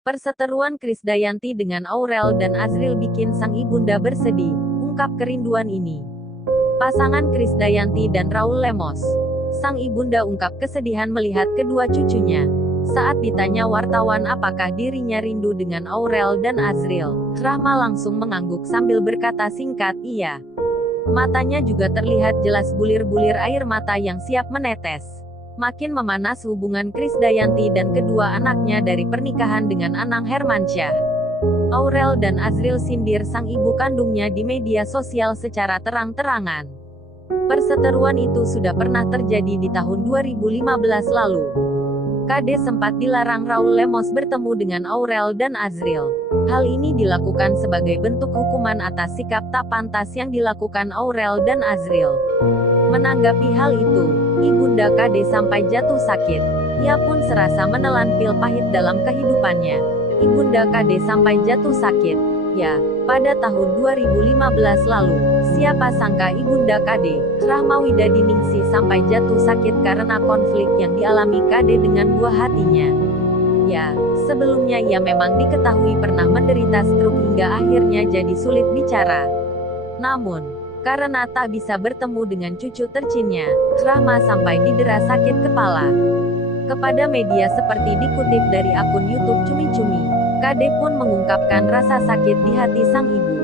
Perseteruan Krisdayanti dengan Aurel dan Azril bikin sang ibunda bersedih, ungkap kerinduan ini. Pasangan Krisdayanti dan Raul Lemos. Sang ibunda ungkap kesedihan melihat kedua cucunya. Saat ditanya wartawan apakah dirinya rindu dengan Aurel dan Azril, Rahma langsung mengangguk sambil berkata singkat, iya. Matanya juga terlihat jelas bulir-bulir air mata yang siap menetes. Makin memanas hubungan Krisdayanti dan kedua anaknya dari pernikahan dengan Anang Hermansyah. Aurel dan Azril sindir sang ibu kandungnya di media sosial secara terang-terangan. Perseteruan itu sudah pernah terjadi di tahun 2015 lalu. KD sempat dilarang Raul Lemos bertemu dengan Aurel dan Azril. Hal ini dilakukan sebagai bentuk hukuman atas sikap tak pantas yang dilakukan Aurel dan Azril. Menanggapi hal itu, ibunda KD sampai jatuh sakit. Ia pun serasa menelan pil pahit dalam kehidupannya. Ibunda KD sampai jatuh sakit. Ya, pada tahun 2015 lalu, siapa sangka ibunda KD, Rahma Widadiningsih sampai jatuh sakit karena konflik yang dialami KD dengan buah hatinya. Ya, sebelumnya ia memang diketahui pernah menderita stroke hingga akhirnya jadi sulit bicara. Namun, karena tak bisa bertemu dengan cucu tercinnya, Rahma sampai didera sakit kepala. Kepada media seperti dikutip dari akun YouTube Cumi-Cumi, KD pun mengungkapkan rasa sakit di hati sang ibu.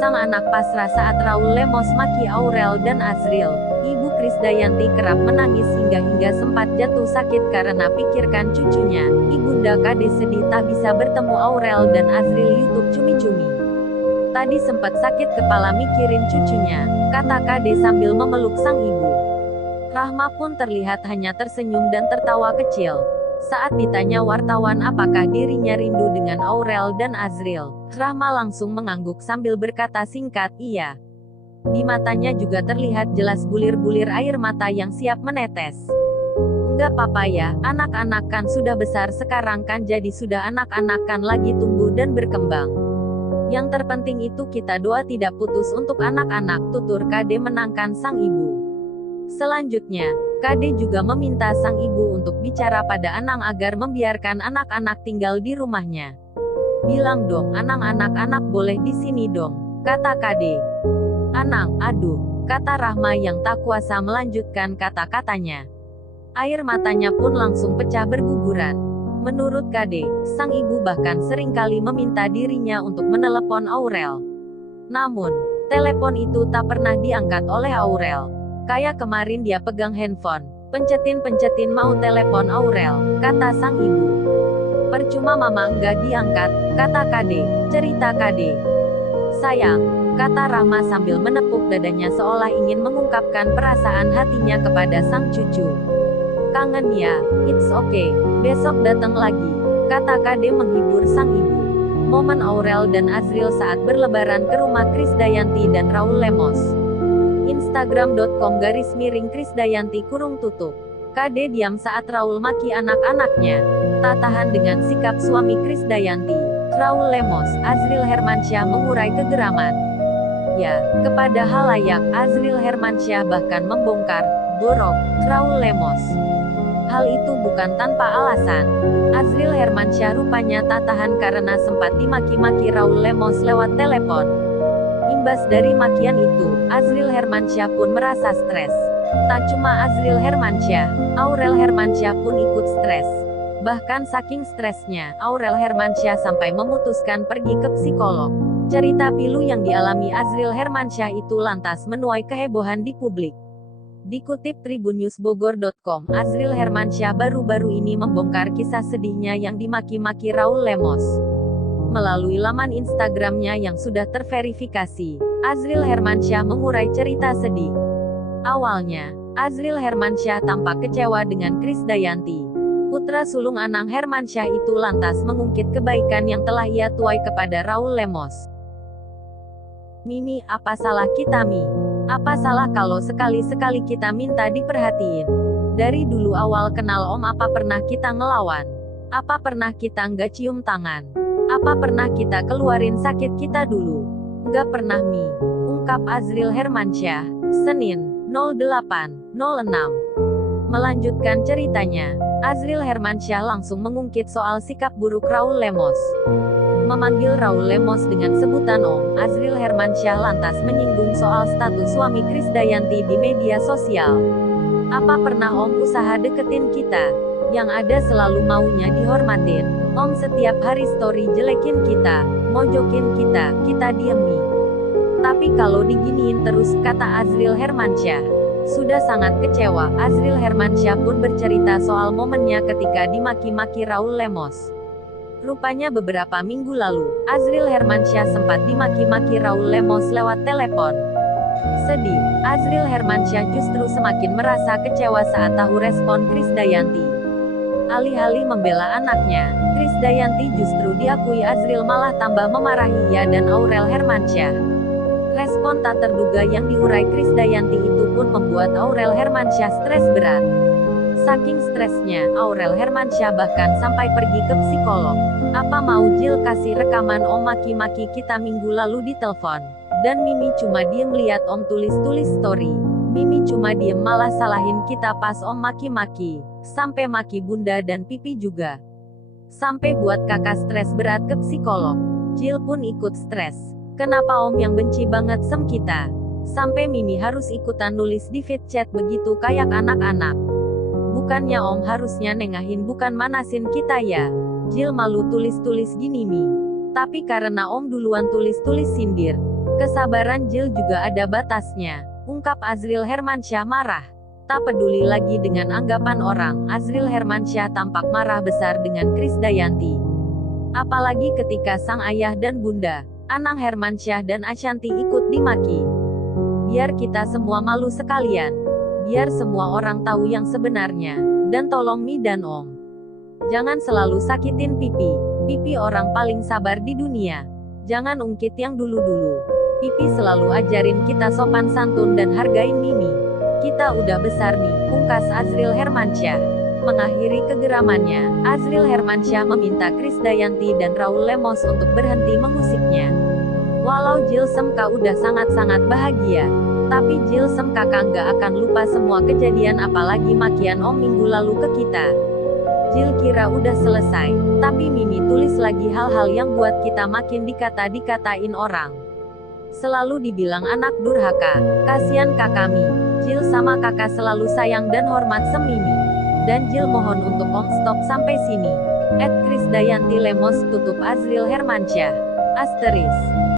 Sang anak pasrah saat Raul Lemos maki Aurel dan Azril. Ibu Krisdayanti kerap menangis hingga sempat jatuh sakit karena pikirkan cucunya. Ibunda KD sedih tak bisa bertemu Aurel dan Azril. YouTube Cumi-Cumi. Tadi sempat sakit kepala mikirin cucunya, kata KD sambil memeluk sang ibu. Rahma pun terlihat hanya tersenyum dan tertawa kecil. Saat ditanya wartawan apakah dirinya rindu dengan Aurel dan Azril, Rahma langsung mengangguk sambil berkata singkat, iya. Di matanya juga terlihat jelas bulir-bulir air mata yang siap menetes. Enggak apa-apa ya, anak-anak kan sudah besar sekarang kan, jadi sudah anak-anak kan lagi tumbuh dan berkembang. Yang terpenting itu kita doa tidak putus untuk anak-anak, tutur KD menangkan sang ibu. Selanjutnya, KD juga meminta sang ibu untuk bicara pada Anang agar membiarkan anak-anak tinggal di rumahnya. Bilang dong, anak-anak boleh di sini dong, kata KD. Anang, aduh, kata Rahma yang tak kuasa melanjutkan kata-katanya. Air matanya pun langsung pecah berguguran. Menurut KD, sang ibu bahkan seringkali meminta dirinya untuk menelepon Aurel. Namun, telepon itu tak pernah diangkat oleh Aurel. Kayak kemarin dia pegang handphone, pencetin mau telepon Aurel, kata sang ibu. Percuma mama enggak diangkat, kata KD, cerita KD. Sayang, kata Rahma sambil menepuk dadanya seolah ingin mengungkapkan perasaan hatinya kepada sang cucu. Kangen ya, it's okay, besok datang lagi, kata KD menghibur sang ibu. Momen Aurel dan Azril saat berlebaran ke rumah Krisdayanti dan Raul Lemos. Instagram.com/Krisdayanti _ KD diam saat Raul maki anak-anaknya. Tak tahan dengan sikap suami Krisdayanti, Raul Lemos, Azril Hermansyah mengurai kegeraman. Ya, kepada halayak, Azril Hermansyah bahkan membongkar, borok, Raul Lemos. Hal itu bukan tanpa alasan. Azril Hermansyah rupanya tak tahan karena sempat dimaki-maki Raul Lemos lewat telepon. Imbas dari makian itu, Azril Hermansyah pun merasa stres. Tak cuma Azril Hermansyah, Aurel Hermansyah pun ikut stres. Bahkan saking stresnya, Aurel Hermansyah sampai memutuskan pergi ke psikolog. Cerita pilu yang dialami Azril Hermansyah itu lantas menuai kehebohan di publik. Dikutip tribunnewsbogor.com, Azril Hermansyah baru-baru ini membongkar kisah sedihnya yang dimaki-maki Raul Lemos. Melalui laman Instagramnya yang sudah terverifikasi, Azril Hermansyah mengurai cerita sedih. Awalnya, Azril Hermansyah tampak kecewa dengan Krisdayanti. Putra sulung Anang Hermansyah itu lantas mengungkit kebaikan yang telah ia tuai kepada Raul Lemos. Mimi, apa salah kita Mi? Apa salah kalau sekali-sekali kita minta diperhatiin? Dari dulu awal kenal Om apa pernah kita ngelawan? Apa pernah kita nggak cium tangan? Apa pernah kita keluarin sakit kita dulu? Nggak pernah Mi, ungkap Azril Hermansyah, Senin, 08.06. Melanjutkan ceritanya, Azril Hermansyah langsung mengungkit soal sikap buruk Raul Lemos. Memanggil Raul Lemos dengan sebutan Om, Azril Hermansyah lantas menyinggung soal status suami Krisdayanti di media sosial. Apa pernah Om usaha deketin kita? Yang ada selalu maunya dihormatin. Om setiap hari story jelekin kita, mojokin kita diemi. Tapi kalau diginiin terus, kata Azril Hermansyah. Sudah sangat kecewa, Azril Hermansyah pun bercerita soal momennya ketika dimaki-maki Raul Lemos. Rupanya beberapa minggu lalu, Azril Hermansyah sempat dimaki-maki Raul Lemos lewat telepon. Sedih, Azril Hermansyah justru semakin merasa kecewa saat tahu respon Krisdayanti. Alih-alih membela anaknya, Krisdayanti justru diakui Azril malah tambah memarahi ia dan Aurel Hermansyah. Respon tak terduga yang diurai Krisdayanti itu pun membuat Aurel Hermansyah stres berat. Saking stresnya, Aurel Hermansyah bahkan sampai pergi ke psikolog. Apa mau Jill kasih rekaman Om maki-maki kita minggu lalu di telepon? Dan Mimi cuma diem lihat Om tulis-tulis story. Mimi cuma diem malah salahin kita pas Om maki-maki. Sampai maki bunda dan pipi juga. Sampai buat kakak stres berat ke psikolog. Jill pun ikut stres. Kenapa Om yang benci banget sama kita? Sampai Mimi harus ikutan nulis di feed chat begitu kayak anak-anak. Bukannya Om harusnya nengahin bukan manasin kita ya? Jill malu tulis-tulis gini Mi. Tapi karena Om duluan tulis-tulis sindir. Kesabaran Jill juga ada batasnya. Ungkap Azril Hermansyah marah. Tak peduli lagi dengan anggapan orang, Azril Hermansyah tampak marah besar dengan Krisdayanti. Apalagi ketika sang ayah dan bunda, Anang Hermansyah dan Ashanti ikut dimaki. Biar kita semua malu sekalian. Biar semua orang tahu yang sebenarnya. Dan tolong Mi dan Om. Jangan selalu sakitin pipi. Pipi orang paling sabar di dunia. Jangan ungkit yang dulu-dulu. Pipi selalu ajarin kita sopan santun dan hargain Mimi. Kita udah besar nih, pungkas Azril Hermansyah. Mengakhiri kegeramannya, Azril Hermansyah meminta Krisdayanti dan Raul Lemos untuk berhenti mengusiknya. Walau Jill Semka udah sangat-sangat bahagia, tapi Jill Semka nggak akan lupa semua kejadian apalagi makian Om minggu lalu ke kita. Jill kira udah selesai, tapi Mimi tulis lagi hal-hal yang buat kita makin dikatain orang. Selalu dibilang anak durhaka, kasihan kakak Mi. Jill sama kakak selalu sayang dan hormat sama Mimi. Dan Jill mohon untuk Om stop sampai sini. @Krisdayanti Lemos tutup Azril Hermansyah. **